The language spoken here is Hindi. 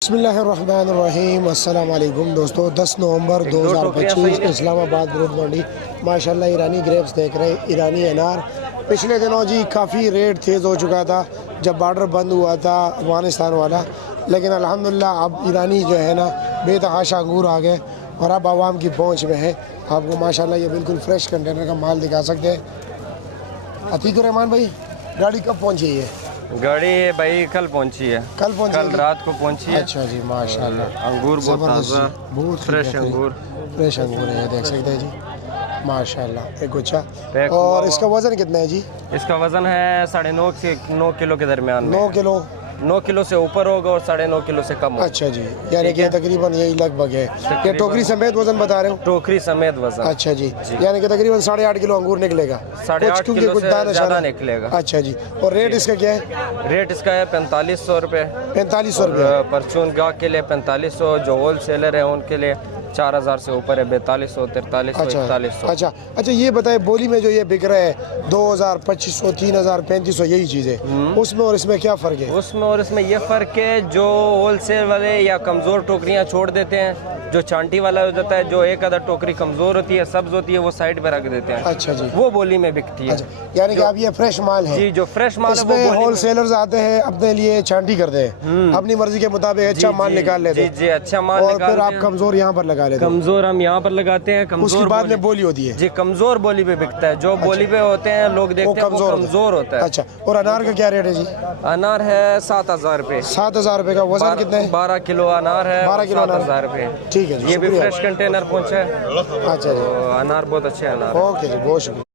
बिस्मिल्लाहिर्रहमानिर्रहीम। अस्सलाम वालेकुम दोस्तों। 10 नवंबर 2025 इस्लामाबाद रोड मंडी माशाल्लाह ईरानी ग्रेप्स देख रहे हैं। ईरानी अनार पिछले दिनों जी काफ़ी रेट तेज़ हो चुका था जब बॉर्डर बंद हुआ था अफगानिस्तान वाला, लेकिन अल्हम्दुलिल्लाह अब ईरानी जो है ना बेतहाशा अंगूर आ गए और अब आवाम की पहुँच में है। आपको माशाल्लाह ये बिल्कुल फ्रेश कंटेनर का माल दिखा सकते हैं। अतीकुर रहमान भाई, गाड़ी कब पहुँची है? गाड़ी भाई कल पहुंची है। कल पहुंची? कल रात को पहुंची है। अच्छा जी, माशाल्लाह। अंगूर बहुत ताज़ा, बहुत फ्रेश अंगूर, फ्रेश अंगूर है, देख सकते हैं जी माशाल्लाह। एक गुच्छा। और इसका वज़न कितना है जी? इसका वज़न है 9.5 से 9 किलो के दरमियान में। 9 किलो? 9 किलो से ऊपर होगा और 9.5 किलो से कम होगा। अच्छा जी, यानी कि तकरीबन यही लगभग है। ये टोकरी समेत वज़न बता रहे हो? टोकरी समेत वज़न। अच्छा जी, यानी कि तकरीबन 8.5 किलो अंगूर निकलेगा। 8.5 किलो से ज़्यादा निकलेगा। अच्छा जी, और रेट इसका क्या है? रेट इसका है 4500 रुपये। 4500 रुपये? परचून गाहक के लिए 4500, जो होल सेलर है उनके लिए 4000 से ऊपर है 4200, 4300, 4100। अच्छा, ये बताए बोली में जो ये बिक रहा है 2000, 2500, 3000, 3500 यही चीज़ें, उसमें और इसमें क्या फ़र्क है? उसमें और इसमें ये फ़र्क है, जो होलसेल वाले या कमज़ोर टोकरियाँ छोड़ देते हैं, जो चांटी वाला हो जाता है, जो एक आधा टोकरी कमज़ोर होती है, सब्ज़ होती है, वो साइड पे रख देते हैं। अच्छा जी, वो बोली में बिकती है। अच्छा, यानी कि अब ये फ्रेश माल है जी, जो फ्रेश माल है इसमें होलसेलर्स आते हैं अपने लिए चांटी करते हैं, अपनी मर्जी के मुताबिक अच्छा माल निकाल लेते हैं। जी, अच्छा माल और फिर आप कमज़ोर यहाँ पर लगा लेते हैं। कमज़ोर हम यहाँ पर लगाते हैं। उसके बाद में बोली होती है? जी, कमज़ोर बोली पे बिकता है। जो बोली पे होते हैं लोग देखते हैं वो कमज़ोर होता है। अच्छा, और अनार का क्या रेट है जी? अनार है 7000 रुपये। 7000 रुपये का। वजन कितना है? 12 किलो अनार है। 12 किलो 7000 रुपये। ठीक है जी, ये भी फ्रेश कंटेनर पहुँचा है। अच्छा जी, अनार बहुत अच्छे अनार। ओके जी, बहुत शुक्रिया।